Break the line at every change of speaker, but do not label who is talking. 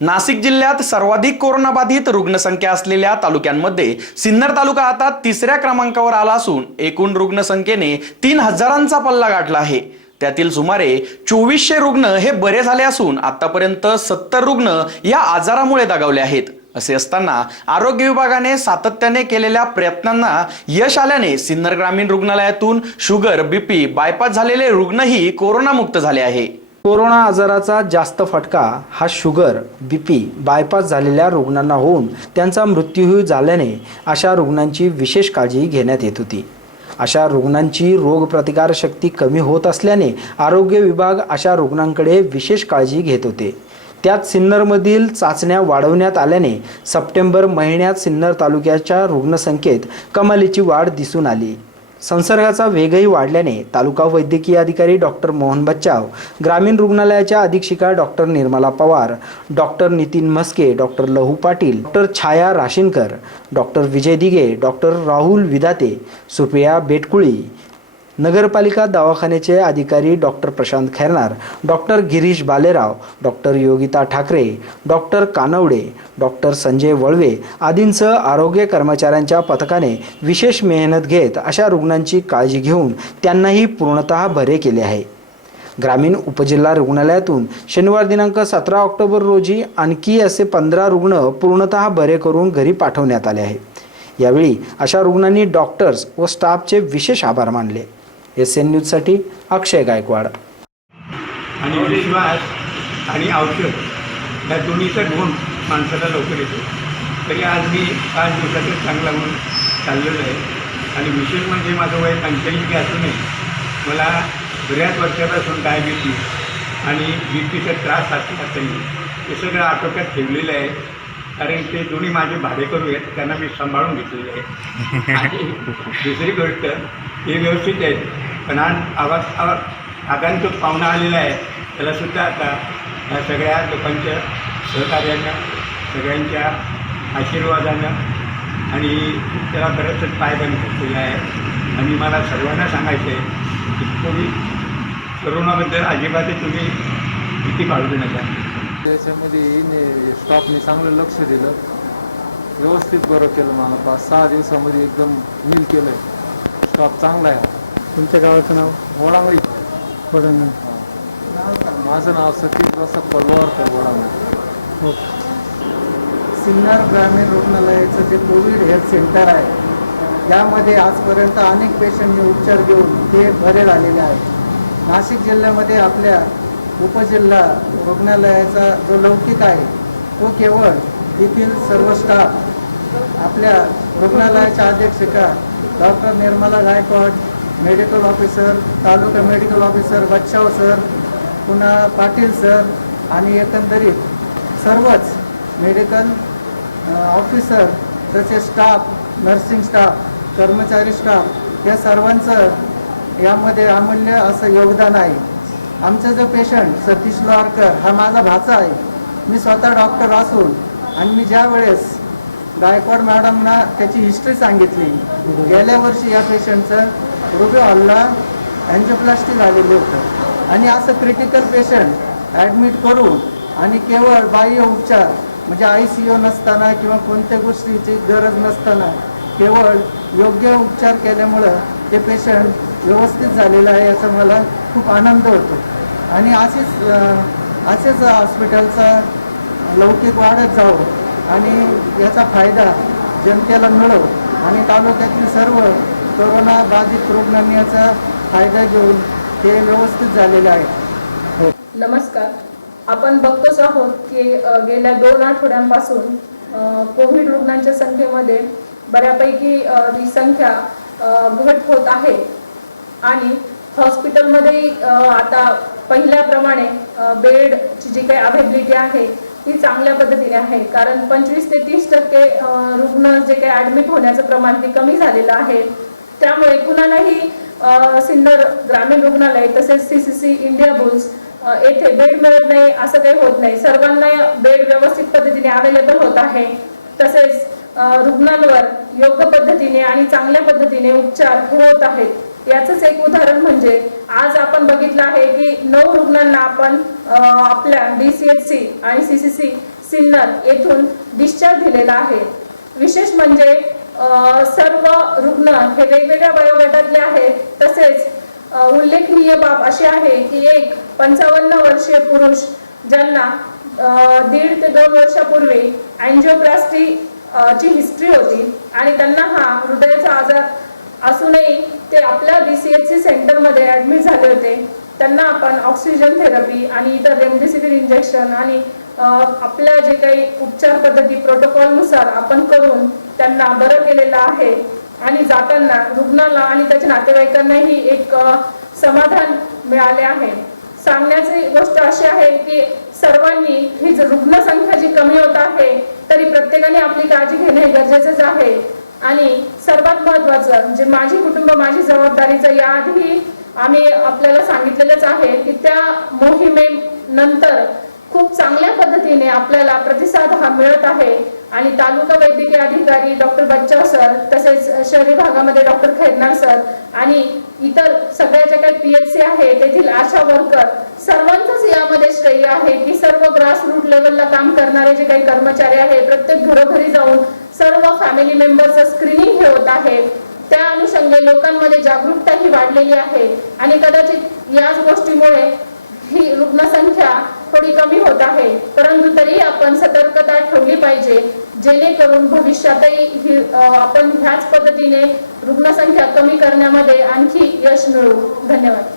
नाशिक जिल्ह्यात सर्वाधिक कोरोनाबाधित रुग्णसंख्या असलेल्या तालुक्यांमध्ये सिन्नर तालुका आता तिसऱ्या क्रमांकावर आला असून एकूण रुग्णसंख्येने तीन हजारांचा पल्ला गाठला आहे. त्यातील सुमारे चोवीसशे रुग्ण हे बरे झाले असून आतापर्यंत सत्तर रुग्ण या आजारामुळे दगावले आहेत. असे असताना आरोग्य विभागाने सातत्याने केलेल्या प्रयत्नांना यश आल्याने सिन्नर ग्रामीण रुग्णालयातून शुगर बीपी बायपास झालेले रुग्णही कोरोनामुक्त झाले आहे.
कोरोना आजाराचा जास्त फटका हा शुगर बी पी बायपास झालेल्या रुग्णांना होऊन त्यांचा मृत्यूही झाल्याने अशा रुग्णांची विशेष काळजी घेण्यात येत होती. अशा रुग्णांची रोगप्रतिकारशक्ती कमी होत असल्याने आरोग्य विभाग अशा रुग्णांकडे विशेष काळजी घेत होते. त्यात सिन्नरमधील चाचण्या वाढवण्यात आल्याने सप्टेंबर महिन्यात सिन्नर तालुक्याच्या रुग्णसंख्येत कमालीची वाढ दिसून आली. संसर्गाचा वेगही वाढल्याने तालुका वैद्यकीय अधिकारी डॉक्टर मोहन बच्चाव ग्रामीण रुग्णालयाच्या अधीक्षिका doctor Nirmala Pawar doctor Nitin Mhaske doctor Lahu Patil doctor Chhaya Rashinkar doctor Vijay Dige doctor Rahul Vidate Supriya Betkuli नगरपालिका दवाखान्याचे अधिकारी doctor Prashant Khairnar doctor Girish Balerao doctor Yogita Thakare doctor Kanwade doctor Sanjay Valave आदींसह आरोग्य कर्मचाऱ्यांच्या पथकाने विशेष मेहनत घेत अशा रुग्णांची काळजी घेऊन त्यांनाही पूर्णतः बरे केले आहे. ग्रामीण उपजिल्हा रुग्णालयातून शनिवार दिनांक सतरा ऑक्टोबर रोजी आणखी असे पंधरा रुग्ण पूर्णतः बरे करून घरी पाठवण्यात आले आहे. यावेळी अशा रुग्णांनी डॉक्टर्स व स्टाफचे विशेष आभार मानले. एस एन न्यूजसाठी अक्षय गायकवाड.
आणि विश्वास आणि औषध या दोन्हीचा गुण माणसाला लवकर येतो. तरी आज मी पाच दिवसातच चांगला म्हणून चाललेलो आहे. आणि विशेष म्हणजे माझं वय पंच्याऐंशी असूनही मला बऱ्याच वर्षापासून डायबिटीस आणि बी पीचा त्रास असला तरी हे सगळं आटोक्यात ठेवलेलं आहे. कारण ते दोन्ही माझे भाडेकरू आहेत त्यांना मी सांभाळून घेतलेले आहे. आणि दुसरी गोष्ट हे व्यवस्थित आहेत. पण आज आवाज आवाज पाहुणा आलेला आहे. त्यालासुद्धा आता ह्या सगळ्या लोकांच्या सहकार्यानं सगळ्यांच्या आशीर्वादानं आणि त्याला बरंचसं पायबंद घेतलेलं आहे. आणि मला सर्वांना सांगायचं आहे की तुम्ही करोनाबद्दल अजिबातच तुम्ही भीती बाळगू नका.
त्याच्यामध्ये स्टॉपने चांगलं लक्ष दिलं. व्यवस्थित बरं केलं मला. पाच सहा दिवसामध्ये एकदम नील केलं स्टॉप चांगला आहे.
तुमच्या गावाचं नाव?
वडांगळी
वडंग
माझं नाव सतीश प्रसाद पलवारकर वडांगळी
हो.
सिन्नर ग्रामीण रुग्णालयाचं जे कोविड हेल्थ सेंटर आहे यामध्ये आजपर्यंत अनेक पेशंटने उपचार घेऊन ते बरे झालेले आहेत. नाशिक जिल्ह्यामध्ये आपल्या उपजिल्हा रुग्णालयाचा जो लौकिक आहे तो केवळ येथील सर्व स्टाफ आपल्या रुग्णालयाच्या अध्यक्षिका doctor Nirmala Gaikwad medical officer taluka medical officer Bachchav sir पुन्हा पाटील सर आणि एकंदरीत सर्वच मेडिकल ऑफिसर तसेच स्टाफ नर्सिंग स्टाफ कर्मचारी स्टाफ या सर्वांचं यामध्ये अमूल्य असं योगदान आहे. आमचा जो पेशंट सतीश लोहारकर हा माझा भाचा आहे. मी स्वतः डॉक्टर असून आणि मी ज्या वेळेस गायकवाड मॅडमना त्याची हिस्ट्री सांगितली गेल्या वर्षी या पेशंटचं रुबे हॉलला अँजिओप्लास्टिक झालेली होतं. आणि असं क्रिटिकल पेशंट ॲडमिट करून आणि केवळ बाह्य उपचार म्हणजे आय सी यू नसताना किंवा कोणत्या गोष्टीची गरज नसताना केवळ योग्य उपचार केल्यामुळं ते पेशंट व्यवस्थित झालेलं आहे याचा मला खूप आनंद होतो. आणि असेच असेच हॉस्पिटलचा लौकिक वाढत जावं आणि याचा फायदा जनतेला मिळो आणि तालुक्यातील सर्व कोरोना बाधित रुग्णांनी याचा फायदा घेऊन ते व्यवस्थित झालेले आहे
नमस्कार. आपण बघतोच आहोत की गेल्या दोन आठवड्यांपासून कोविड रुग्णांच्या संख्येमध्ये बऱ्यापैकी ही संख्या घट होत आहे. आणि हॉस्पिटलमध्ये आता पहिल्याप्रमाणे बेडची जी काही अवेलेबिलिटी आहे ती चांगल्या पद्धतीने आहे. कारण पंचवीस ते तीस टक्के रुग्ण जे काही ऍडमिट होण्याचं प्रमाण ते कमी झालेलं आहे. त्यामुळे कुणालाही सिन्नर ग्रामीण रुग्णालय तसेच सीसीसी इंडिया बुल्स येथे बेड मिळत नाही असं काही होत नाही. सर्वांना बेड व्यवस्थित पद्धतीने अवेलेबल होत आहे. तसेच रुग्णांवर योग्य पद्धतीने आणि चांगल्या पद्धतीने उपचार होत आहेत. याचंच एक उदाहरण म्हणजे आज आपण बघितलं आहे की नऊ रुग्णांना आपण आपल्या डी सी एच सी आणि सीसीसी सिन्नर येथून डिस्चार्ज दिलेला आहे. विशेष म्हणजे सर्व रुग्ण हे वेगवेगळ्या वयोगटातले आहेत. तसेच उल्लेखनीय बाब अशी आहे की एक पंचावन्न वर्षीय पुरुष ज्यांना दीड ते दोन वर्षापूर्वी अँजिओप्लास्टी ची हिस्ट्री होती आणि त्यांना हा हृदयाचा आजार असूनही ते आपल्या बी सी एफ सी सेंटरमध्ये ऍडमिट झाले होते. त्यांना आपण ऑक्सिजन थेरपी आणि इतर रेमडेसिवीर इंजेक्शन आणि आपल्या जे काही उपचार पद्धती प्रोटोकॉलनुसार आपण करून त्यांना बरं केलेलं आहे. आणि जाताना रुग्णाला आणि त्याच्या नातेवाईकांनाही एक समाधान मिळाले आहे. सांगण्याची गोष्ट अशी आहे की सर्वांनी ही रुग्णसंख्या जी कमी होत आहे तरी प्रत्येकाने आपली काळजी घेणे हे गरजेचेच आहे. आणि सर्वात महत्वाचं म्हणजे माझी कुटुंब माझी जबाबदारीचं याआधी आम्ही आपल्याला सांगितलेलंच आहे की त्या मोहिमेनंतर खूप चांगल्या पद्धतीने आपल्याला प्रतिसाद हा मिळत आहे. आणि तालुका वैद्यकीय अधिकारी डॉक्टर बच्चा सर तसेच शहरी भागामध्ये डॉक्टर खैरनार सर आणि इतर सगळ्या ज्या काही पीएचसी आहे तेथील आशा वर्कर सर्वांचंच यामध्ये श्रेय आहे की सर्व ग्रास रूट लेवलला काम करणारे जे काही कर्मचारी आहे प्रत्येक घरोघरी जाऊन सर्व फॅमिली मेंबरचं स्क्रीनिंग हे होत आहे. त्या अनुषंगे लोकांमध्ये जागरूकता ही वाढलेली आहे. आणि कदाचित याच गोष्टीमुळे ही रुग्णसंख्या थोडी कमी होत आहे. परंतु तरी आपण सतर्कता ठेवली पाहिजे. जेणेकरून भविष्यातही आपण ह्याच पद्धतीने रुग्णसंख्या कमी करण्यामध्ये आणखी यश मिळवू धन्यवाद.